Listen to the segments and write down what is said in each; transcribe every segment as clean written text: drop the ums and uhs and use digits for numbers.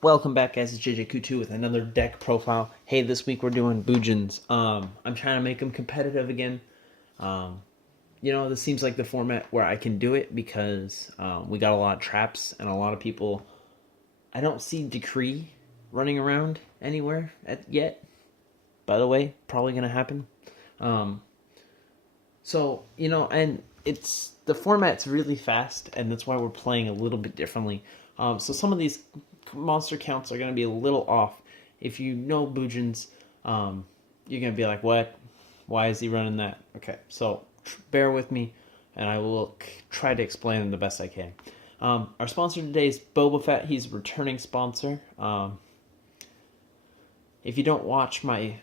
Welcome back, guys. It's JJ2 with another deck profile. Hey, this week we're doing Bujins. I'm trying to make them competitive again. Um, this seems like the format where I can do it because we got a lot of traps and a lot of people. I don't see Decree running around anywhere yet. By the way, probably gonna happen. Um, and it's the format's really fast, and that's why we're playing a little bit differently. So some of these monster counts are going to be a little off. If you know Bujins, you're going to be like, what? Why is he running that? Okay, so bear with me, and I will try to explain them the best I can. Our sponsor today is Boba Fett. He's a returning sponsor. If you don't watch my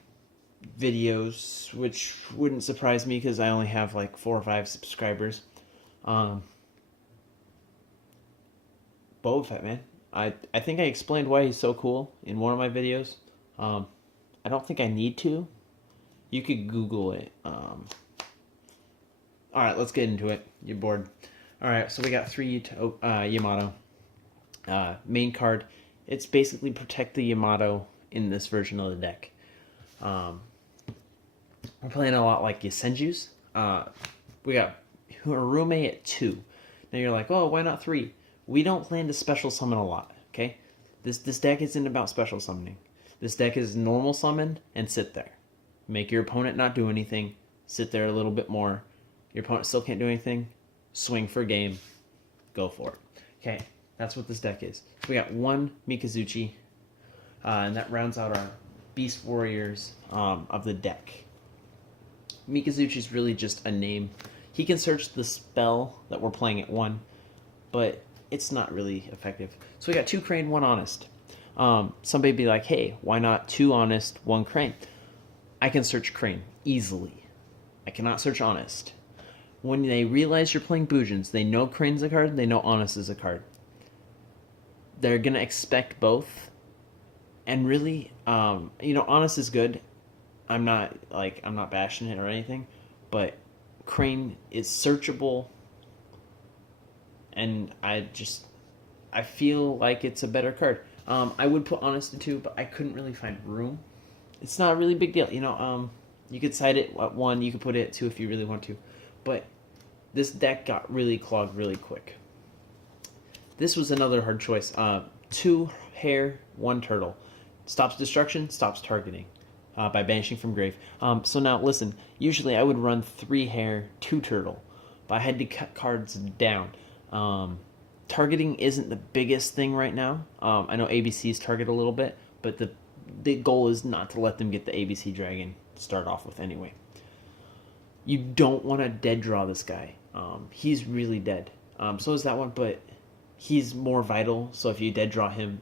videos, which wouldn't surprise me because I only have like 4 or 5 subscribers, Boba Fett, man. I think I explained why he's so cool in one of my videos. I don't think I need to. You could Google it. Alright, let's get into it. You're bored. Alright, so we got 3 Yamato. Main card. It's basically protect the Yamato in this version of the deck. We're playing a lot like Yasenju's. We got Harume at 2. Now you're like, oh, why not 3? We don't plan to special summon a lot, okay? This deck isn't about special summoning. This deck is normal summon and sit there. Make your opponent not do anything. Sit there a little bit more. Your opponent still can't do anything. Swing for game. Go for it. Okay, that's what this deck is. So we got 1 Mikazuchi, and that rounds out our Beast Warriors of the deck. Mikazuchi is really just a name. He can search the spell that we're playing at 1, but it's not really effective. So we got 2 Crane, 1 Honest. Somebody be like, hey, why not 2 Honest, 1 Crane? I can search Crane easily. I cannot search Honest. When they realize you're playing Bujins, they know Crane's a card, they know Honest is a card. They're going to expect both. And really, Honest is good. I'm not bashing it or anything, but Crane is searchable, and I feel like it's a better card. I would put Honest in 2, but I couldn't really find room. It's not a really big deal, you could side it at 1, you could put it at 2 if you really want to, but this deck got really clogged really quick. This was another hard choice. 2 Hare, 1 Turtle. Stops destruction, stops targeting. By banishing from grave. So now, listen, usually I would run 3 Hare, 2 Turtle, but I had to cut cards down. Targeting isn't the biggest thing right now. I know ABCs target a little bit, but the goal is not to let them get the ABC Dragon to start off with anyway. You don't want to dead draw this guy. He's really dead. So is that one, but he's more vital, so if you dead draw him,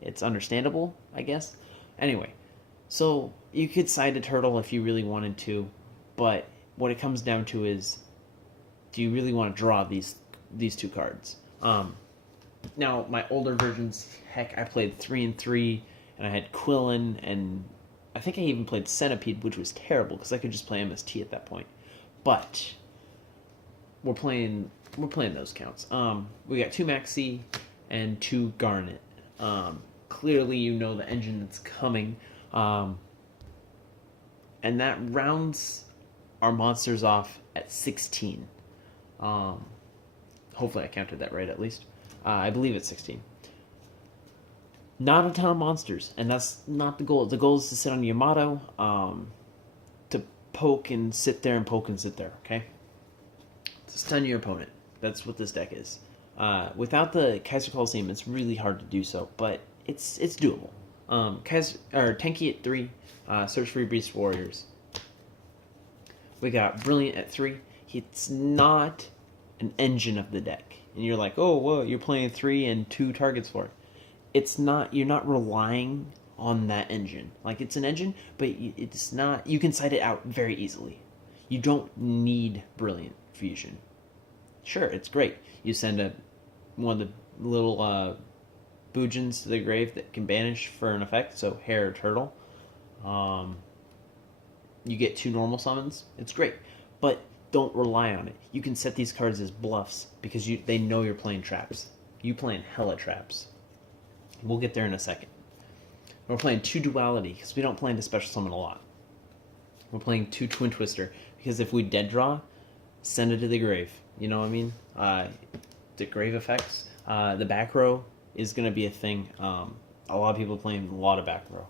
it's understandable, I guess. Anyway, so you could side a Turtle if you really wanted to, but what it comes down to is, do you really want to draw these 2 cards? Now, my older versions, heck, I played 3 and 3, and I had Quillen, and I think I even played Centipede, which was terrible, because I could just play MST at that point. But we're playing those counts. We got 2 Maxi and 2 Garnet. Clearly you know the engine that's coming, and that rounds our monsters off at 16. Hopefully I counted that right at least. I believe it's 16. Not a ton of monsters, and that's not the goal. The goal is to sit on Yamato, to poke and sit there and poke and sit there, okay? To stun your opponent. That's what this deck is. Without the Kaiser Coliseum, it's really hard to do so, but it's doable. Tenki at 3, search for your Beast Warriors. We got Brilliant at 3. It's not an engine of the deck, and you're like, oh, well, you're playing 3 and 2 targets for it. It's not. You're not relying on that engine. It's an engine, but it's not. You can side it out very easily. You don't need Brilliant Fusion. Sure, it's great. You send one of the little Bujins to the grave that can banish for an effect, so Hare or Turtle. You get 2 normal summons. It's great, but don't rely on it. You can set these cards as bluffs because they know you're playing traps. You playing hella traps. We'll get there in a second. We're playing 2 Duality because we don't play into special summon a lot. We're playing 2 Twin Twister because if we dead draw, send it to the grave. You know what I mean? The grave effects. The back row is going to be a thing. A lot of people playing a lot of back row.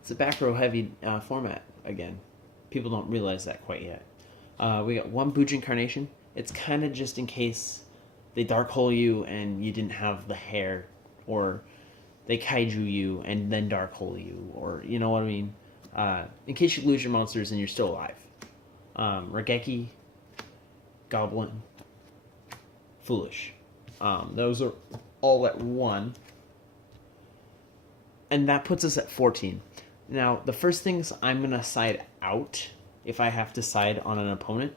It's a back row heavy format again. People don't realize that quite yet. We got 1 Bujin Carnation. It's kind of just in case they dark hole you and you didn't have the hair, or they kaiju you and then dark hole you, or you know what I mean. In case you lose your monsters and you're still alive. Regeki, Goblin, Foolish. Those are all at 1. And that puts us at 14. Now, the first things I'm going to side out, if I have to side on an opponent,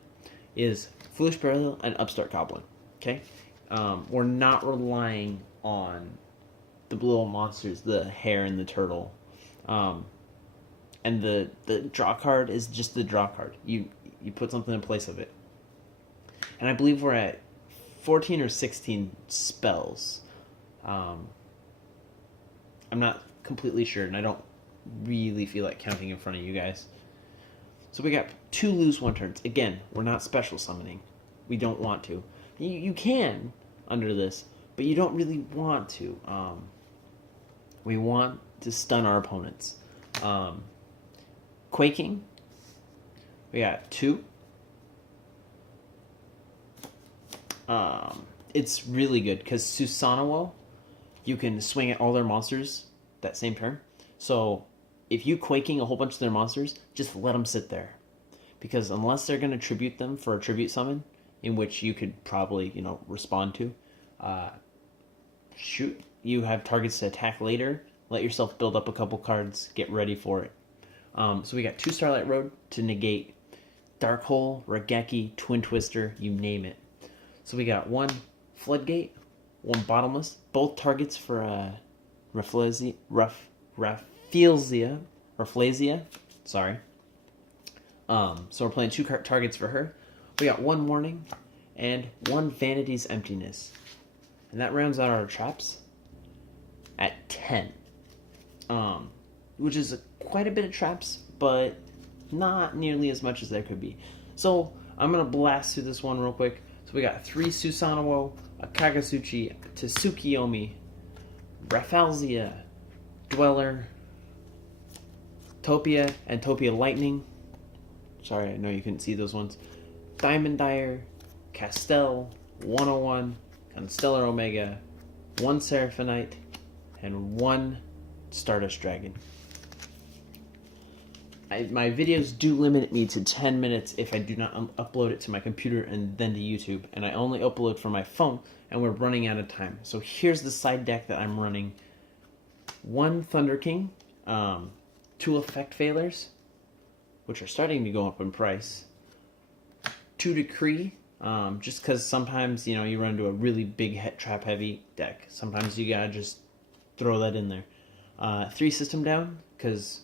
is Foolish Burial and Upstart Goblin. Okay? We're not relying on the little monsters, the hare and the turtle. And the draw card is just the draw card. You put something in place of it. And I believe we're at 14 or 16 spells. I'm not completely sure, and I don't really feel like counting in front of you guys. So we got 2 lose 1 turns. Again, we're not special summoning. We don't want to. You can under this, but you don't really want to. We want to stun our opponents. Quaking, we got 2. It's really good because Susanoo, you can swing at all their monsters that same turn. So if you Quaking a whole bunch of their monsters, just let them sit there. Because unless they're going to tribute them for a tribute summon, in which you could probably, respond to, shoot, you have targets to attack later. Let yourself build up a couple cards, get ready for it. So we got 2 Starlight Road to negate Dark Hole, Regeki, Twin Twister, you name it. So we got 1 Floodgate, 1 Bottomless, both targets for Rafflesia, sorry. So we're playing 2 targets for her. We got 1 Warning and 1 Vanity's Emptiness. And that rounds out our traps at 10. Which is quite a bit of traps, but not nearly as much as there could be. So I'm going to blast through this one real quick. So we got 3 Susanoo, a Kagasuchi, Tsukiyomi, Rafflesia, Dweller, Topia, and Topia Lightning. Sorry, I know you couldn't see those ones. Diamond Dyer, Castell, 101, Constellar Omega, 1 Seraphonite, and 1 Stardust Dragon. My videos do limit me to 10 minutes if I do not upload it to my computer and then to YouTube. And I only upload from my phone, and we're running out of time. So here's the side deck that I'm running. 1 Thunder King, 2 Effect Failures, which are starting to go up in price. 2 Decree, just because sometimes, you run into a really big trap heavy deck. Sometimes you gotta just throw that in there. 3 System Down, because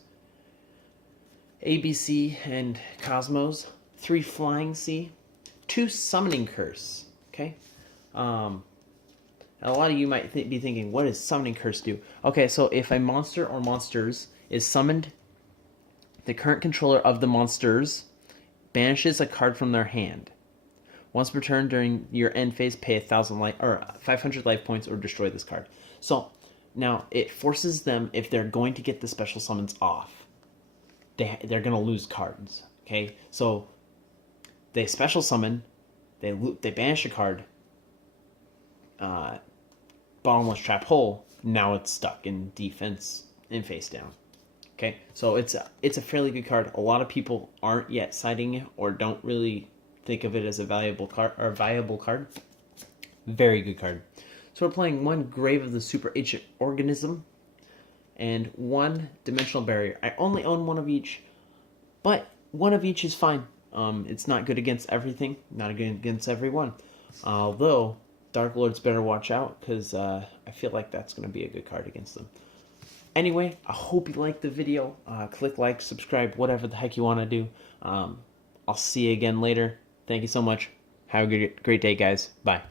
ABC and Cosmos. 3 Flying Sea. 2 Summoning Curse. Okay? A lot of you might be thinking, what does Summoning Curse do? Okay, so if a monster or monsters is summoned, the current controller of the monsters banishes a card from their hand. Once per turn during your end phase, pay 500 life points or destroy this card. So now it forces them, if they're going to get the special summons off, they're going to lose cards. Okay, so they special summon, they banish a card, bottomless trap hole. Now it's stuck in defense and face down. Okay, so it's a fairly good card. A lot of people aren't yet citing it or don't really think of it as a viable card. Very good card. So we're playing 1 Grave of the Super Ancient Organism and 1 Dimensional Barrier. I only own 1 of each, but 1 of each is fine. It's not good against everything, not good against everyone. Although Dark Lords better watch out, because I feel like that's going to be a good card against them. Anyway, I hope you liked the video. Click like, subscribe, whatever the heck you want to do. I'll see you again later. Thank you so much. Have a great day, guys. Bye.